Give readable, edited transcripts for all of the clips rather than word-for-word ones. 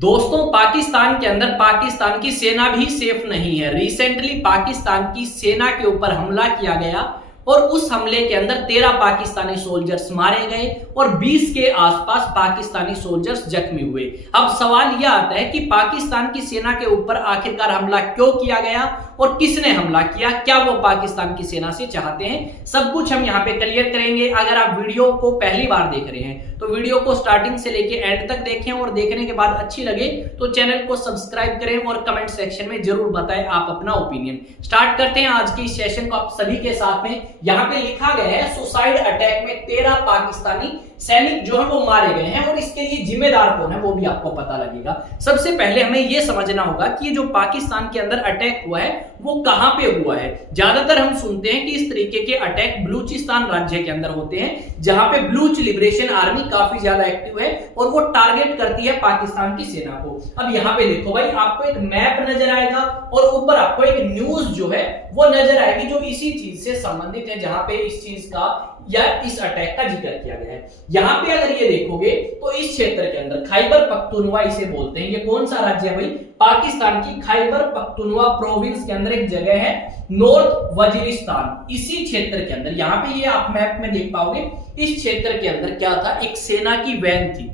दोस्तों, पाकिस्तान के अंदर पाकिस्तान की सेना भी सेफ नहीं है। रिसेंटली पाकिस्तान की सेना के ऊपर हमला किया गया और उस हमले के अंदर 13 पाकिस्तानी सोल्जर्स मारे गए और 20 के आसपास पाकिस्तानी सोल्जर्स जख्मी हुए। अब सवाल यह आता है कि पाकिस्तान की सेना के ऊपर आखिरकार हमला क्यों किया गया और किसने हमला किया, क्या वो पाकिस्तान की सेना से चाहते हैं, सब कुछ हम यहाँ पे क्लियर करेंगे। अगर आप वीडियो को पहली बार देख रहे हैं तो वीडियो को स्टार्टिंग से लेके एंड तक देखें और देखने के बाद अच्छी लगे तो चैनल को सब्सक्राइब करें और कमेंट सेक्शन में जरूर बताएं आप अपना ओपिनियन। स्टार्ट करते हैं आज के इस सेशन को आप सभी के साथ में। यहाँ पे लिखा गया है सुसाइड अटैक में 13 पाकिस्तानी सैनिक जो है वो मारे गए हैं और इसके लिए जिम्मेदार कौन है वो भी आपको पता लगेगा। सबसे पहले हमें यह समझना होगा कि ये जो पाकिस्तान के अंदर अटैक हुआ है वो कहां पे हुआ है। ज्यादातर हम सुनते हैं कि इस तरीके के अटैक बलूचिस्तान राज्य के अंदर होते हैं, जहां पे बलूच लिबरेशन आर्मी काफी ज्यादा एक्टिव है और वो टारगेट करती है पाकिस्तान की सेना को। अब यहाँ पे देखो भाई, आपको एक मैप नजर आएगा और ऊपर आपको एक न्यूज जो है वो नजर आएगी जो इसी चीज से संबंधित है, जहां पे इस चीज का या इस अटैक का जिक्र किया गया है। यहां पे अगर ये देखोगे तो इस क्षेत्र के अंदर खैबर पख्तूनवा इसे बोलते हैं। ये कौन सा राज्य है भाई? पाकिस्तान की खैबर पख्तूनवा प्रोविंस के अंदर एक जगह है नॉर्थ वजीरिस्तान। इसी क्षेत्र के अंदर यहां पे ये आप मैप में देख पाओगे, इस क्षेत्र के अंदर क्या था, एक सेना की वैन थी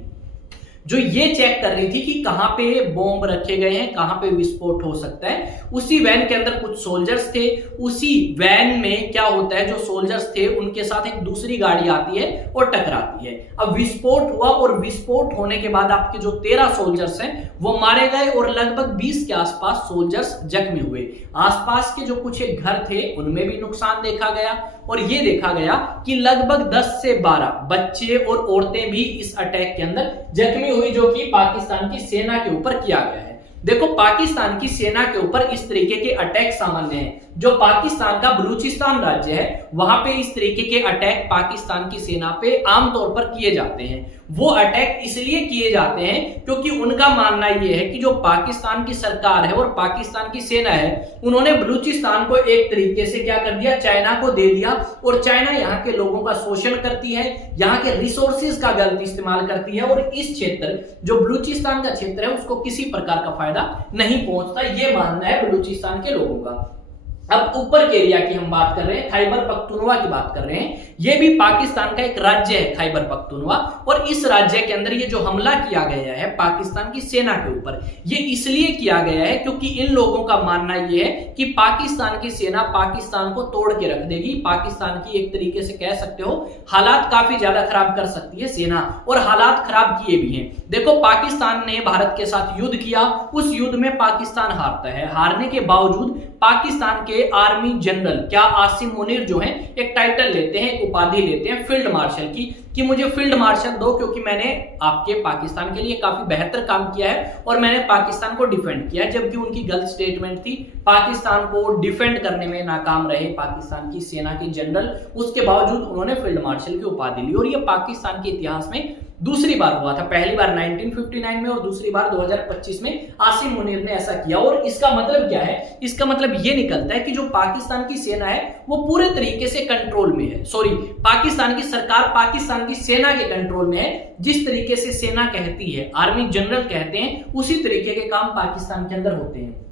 जो ये चेक कर रही थी कि कहां पे बॉम्ब रखे गए हैं, कहां पे विस्फोट हो सकता है। उसी वैन के अंदर कुछ सोल्जर्स थे। उसी वैन में क्या होता है, जो सोल्जर्स थे उनके साथ एक दूसरी गाड़ी आती है और टकराती है। अब विस्फोट हुआ और विस्फोट होने के बाद आपके जो 13 सोल्जर्स हैं वो मारे गए और लगभग 20 के आसपास सोल्जर्स जख्मी हुए। आसपास के जो कुछ एक घर थे उनमें भी नुकसान देखा गया और यह देखा गया कि लगभग 10 से 12 बच्चे और औरतें भी इस अटैक के अंदर जख्मी हुई, जो कि पाकिस्तान की सेना के ऊपर किया गया है। देखो, पाकिस्तान की सेना के ऊपर इस तरीके के अटैक सामान्य हैं। जो पाकिस्तान का बलूचिस्तान राज्य है वहां पे इस तरीके के अटैक पाकिस्तान की सेना पे आमतौर पर किए जाते हैं। वो अटैक इसलिए किए जाते हैं क्योंकि उनका मानना यह है कि जो पाकिस्तान की सरकार है और पाकिस्तान की सेना है उन्होंने बलूचिस्तान को एक तरीके से क्या कर दिया, चाइना को दे दिया और चाइना यहाँ के लोगों का शोषण करती है, यहाँ के रिसोर्सेज का गलत इस्तेमाल करती है और इस क्षेत्र जो बलूचिस्तान का क्षेत्र है उसको किसी प्रकार का फायदा नहीं पहुंचता। ये मानना है बलूचिस्तान के लोगों का। अब ऊपर के एरिया की हम बात कर रहे हैं, खैबर पख्तूनवा की बात कर रहे हैं। यह भी पाकिस्तान का एक राज्य है खैबर पख्तूनवा, और इस राज्य के अंदर ये जो हमला किया गया है पाकिस्तान की सेना के ऊपर, ये इसलिए किया गया है क्योंकि इन लोगों का मानना यह है कि पाकिस्तान की सेना पाकिस्तान को तोड़ के रख देगी। पाकिस्तान की एक तरीके से कह सकते हो हालात काफी ज्यादा खराब कर सकती है सेना, और हालात खराब किए भी हैं। देखो, पाकिस्तान ने भारत के साथ युद्ध किया, उस युद्ध में पाकिस्तान हारता है। हारने के बावजूद पाकिस्तान के आर्मी जनरल क्या आसिम मुनीर जो हैं एक टाइटल लेते हैं, एक उपाधि लेते हैं फील्ड मार्शल की, कि मुझे फील्ड मार्शल दो क्योंकि मैंने आपके पाकिस्तान के लिए काफी बेहतर काम किया है और मैंने पाकिस्तान को डिफेंड किया है। जबकि उनकी गलत स्टेटमेंट थी, पाकिस्तान को डिफेंड करने में नाकाम रहे पाकिस्तान की सेना के जनरल, उसके बावजूद उन्होंने फील्ड मार्शल की उपाधि ली। और यह पाकिस्तान के इतिहास में दूसरी बार हुआ था, पहली बार 1959 में और दूसरी बार 2025 में आसिम मुनीर ने ऐसा किया। और इसका मतलब क्या है? इसका मतलब यह निकलता है कि जो पाकिस्तान की सेना है वो पूरे तरीके से कंट्रोल में है, पाकिस्तान की सरकार पाकिस्तान की सेना के कंट्रोल में है। जिस तरीके से सेना कहती है, आर्मी जनरल कहते हैं, उसी तरीके के काम पाकिस्तान के अंदर होते हैं।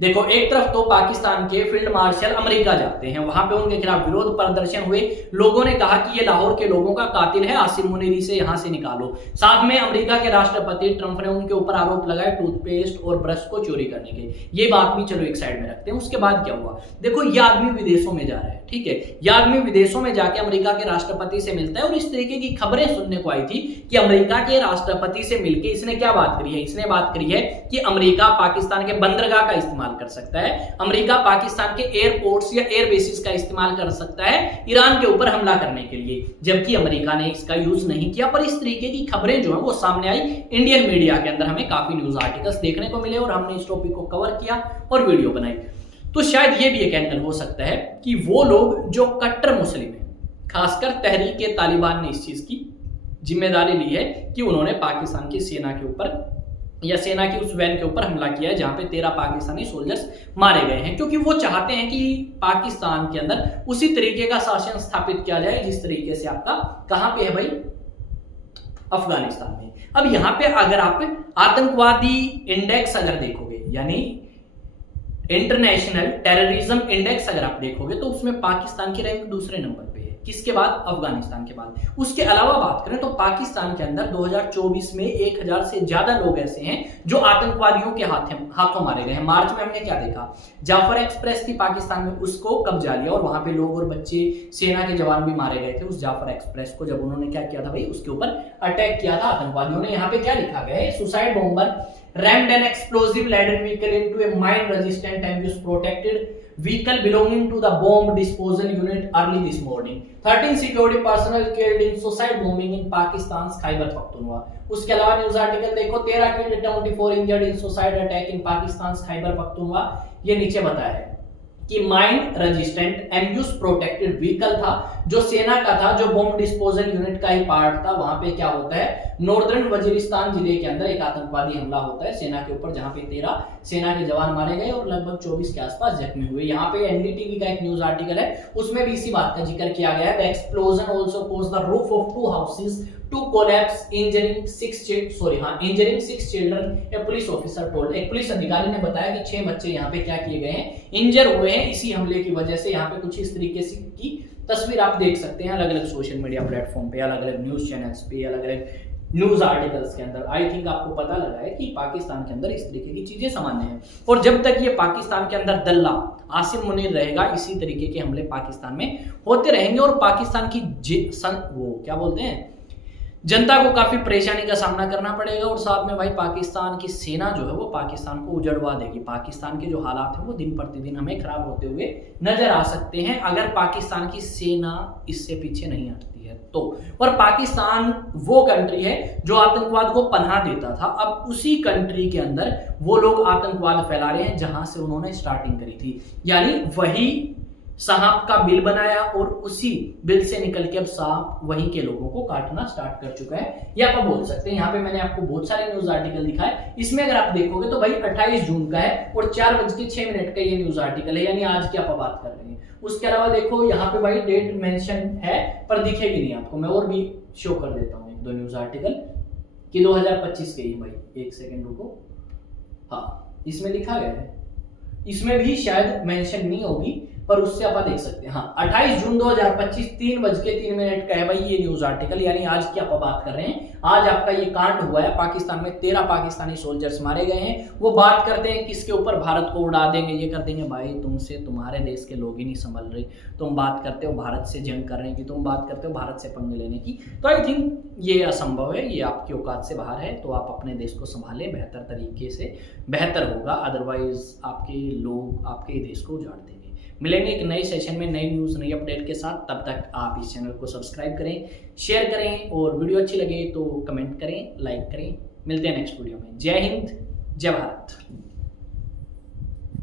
देखो, एक तरफ तो पाकिस्तान के फील्ड मार्शल अमेरिका जाते हैं, वहां पे उनके खिलाफ विरोध प्रदर्शन हुए, लोगों ने कहा कि ये लाहौर के लोगों का कातिल है, आसिम मुनीरी से यहां से निकालो। साथ में अमेरिका के राष्ट्रपति ट्रंप ने उनके ऊपर आरोप लगाए टूथपेस्ट और ब्रश को चोरी करने के। ये बात भी चलो एक साइड में रखते हैं। उसके बाद क्या हुआ? देखो, ये आदमी विदेशों में जा रहा है, ठीक है, ये आदमी विदेशों में जाके अमेरिका के राष्ट्रपति से मिलता है और इस तरीके की खबरें सुनने को आई थी कि अमेरिका के राष्ट्रपति से मिलकर इसने क्या बात करी है? इसने बात करी है कि अमेरिका पाकिस्तान के बंदरगाह का इस्तेमाल कर सकता है, अमेरिका पाकिस्तान के एयरपोर्ट्स या एयर बेसिस का इस्तेमाल कर सकता है ईरान के ऊपर हमला करने के लिए। जबकि अमेरिका ने इसका यूज नहीं किया, पर इस तरीके की खबरें जो है वो सामने आई। इंडियन मीडिया के अंदर हमें काफी न्यूज आर्टिकल्स देखने को मिले और हमने इस टॉपिक को कवर किया और वीडियो बनाई। तो शायद ये भी एक एंगल हो सकता है कि वो लोग जो कट्टर मुस्लिम है, खासकर तहरीक तालिबान ने इस चीज की जिम्मेदारी ली है कि उन्होंने पाकिस्तान की सेना के ऊपर या सेना की उस वैन के ऊपर हमला किया है जहां पे 13 पाकिस्तानी सोल्जर्स मारे गए हैं, क्योंकि वो चाहते हैं कि पाकिस्तान के अंदर उसी तरीके का शासन स्थापित किया जाए जिस तरीके से आपका कहां पे है भाई, अफगानिस्तान में। अब यहां पे अगर आप आतंकवादी इंडेक्स अगर देखोगे, यानी इंटरनेशनल टेररिज्म इंडेक्स अगर आप देखोगे, तो उसमें पाकिस्तान की रैंक दूसरे नंबर पे है। किसके बाद? अफगानिस्तान के बाद। उसके अलावा बात करें तो पाकिस्तान के अंदर 2024 में 1000 से ज्यादा लोग ऐसे हैं जो आतंकवादियों के हाथों मारे गए हैं। मार्च में हमने क्या देखा? जाफर एक्सप्रेस थी पाकिस्तान में, उसको कब्जा लिया और वहां पे लोग और बच्चे, सेना के जवान भी मारे गए थे उस जाफर एक्सप्रेस को, जब उन्होंने क्या किया था भाई, उसके ऊपर अटैक किया था आतंकवादियों ने। यहाँ पे क्या लिखा गया है? Suicide bomber rammed an explosive laden vehicle into a mine-resistant ambush protected vehicle belonging to the bomb disposal unit early this morning. 13 security personnel killed in suicide bombing in Pakistan's Khyber Pakhtunkhwa. उसके अलावा news article देखो, 13 killed, 24 injured in suicide attack in Pakistan's Khyber Pakhtunkhwa। ये नीचे बताया है कि mine resistant एम्ब्यूश protected vehicle था जो सेना का था, जो बॉम्ब डिस्पोजल यूनिट का ही पार्ट था। वहां पे क्या होता है? नॉर्दर्न वजीरिस्तान जिले के अंदर एक आतंकवादी हमला होता है सेना के ऊपर, जहां पे 13 सेना के जवान मारे गए और लगभग 24 के आसपास जख्मी हुए। यहाँ पे एनडीटीवी का एक न्यूज आर्टिकल है, उसमें भी इसी बात का जिक्र किया गया है। The explosion also caused the roof of 2 houses to collapse, injuring 6 children, a police officer told। एक पुलिस अधिकारी ने बताया कि 6 बच्चे यहाँ पे क्या किए गए हैं, इंजर हुए हैं इसी हमले की वजह से। यहाँ पे कुछ इस तरीके से की तस्वीर आप देख सकते हैं अलग अलग सोशल मीडिया प्लेटफॉर्म पे, अलग अलग न्यूज चैनल्स पे, अलग अलग न्यूज आर्टिकल्स के अंदर। आई थिंक आपको पता लगा है कि पाकिस्तान के अंदर इस तरीके की चीजें सामान्य हैं, और जब तक ये पाकिस्तान के अंदर दल्ला आसिम मुनीर रहेगा, इसी तरीके के हमले पाकिस्तान में होते रहेंगे और पाकिस्तान की वो क्या बोलते हैं, जनता को काफी परेशानी का सामना करना पड़ेगा। और साथ में भाई पाकिस्तान की सेना जो है वो पाकिस्तान को उजड़वा देगी। पाकिस्तान के जो हालात हैं वो दिन प्रतिदिन हमें खराब होते हुए नजर आ सकते हैं अगर पाकिस्तान की सेना इससे पीछे नहीं हटती है तो। और पाकिस्तान वो कंट्री है जो आतंकवाद को पनाह देता था, अब उसी कंट्री के अंदर वो लोग आतंकवाद फैला रहे हैं जहां से उन्होंने स्टार्टिंग करी थी। यानी वही सांप का बिल बनाया और उसी बिल से निकल के अब सांप वहीं के लोगों को काटना स्टार्ट कर चुका है, ये आप बोल सकते हैं। यहाँ पे मैंने आपको बहुत सारे न्यूज आर्टिकल दिखाए, इसमें अगर आप देखोगे तो भाई 28 जून का है और 4:06 का ये न्यूज आर्टिकल है, यानी आज की आप बात कर रहे हैं। उसके अलावा देखो यहाँ पे भाई डेट मेंशन है पर दिखेगी नहीं आपको, मैं और भी शो कर देता हूँ 1-2 न्यूज आर्टिकल कि 2025 के ही भाई, 1 सेकेंड रुको। हाँ, इसमें लिखा गया है, इसमें भी शायद मेंशन नहीं होगी पर उससे आप देख सकते हैं। हाँ, 28 जून 2025 3:03 का है भाई ये न्यूज आर्टिकल, यानी आज की आप बात कर रहे हैं। आज आपका ये कांड हुआ है पाकिस्तान में, 13 पाकिस्तानी सोल्जर्स मारे गए हैं। वो बात करते हैं किसके ऊपर, भारत को उड़ा देंगे, ये कर देंगे। भाई तुमसे तुम्हारे देश के लोग ही नहीं संभल रहे, तुम बात करते हो भारत से जंग करने की, तुम बात करते हो भारत से पंगे लेने की। तो आई थिंक ये असंभव है, ये आपकी औकात से बाहर है। तो आप अपने देश को संभालें बेहतर तरीके से, बेहतर होगा, अदरवाइज आपके लोग आपके देश को उजाड़ देंगे। मिलेंगे एक नए सेशन में नई न्यूज़ नई अपडेट के साथ, तब तक आप इस चैनल को सब्सक्राइब करें, शेयर करें और वीडियो अच्छी लगे तो कमेंट करें, लाइक करें। मिलते हैं नेक्स्ट वीडियो में। जय हिंद, जय भारत।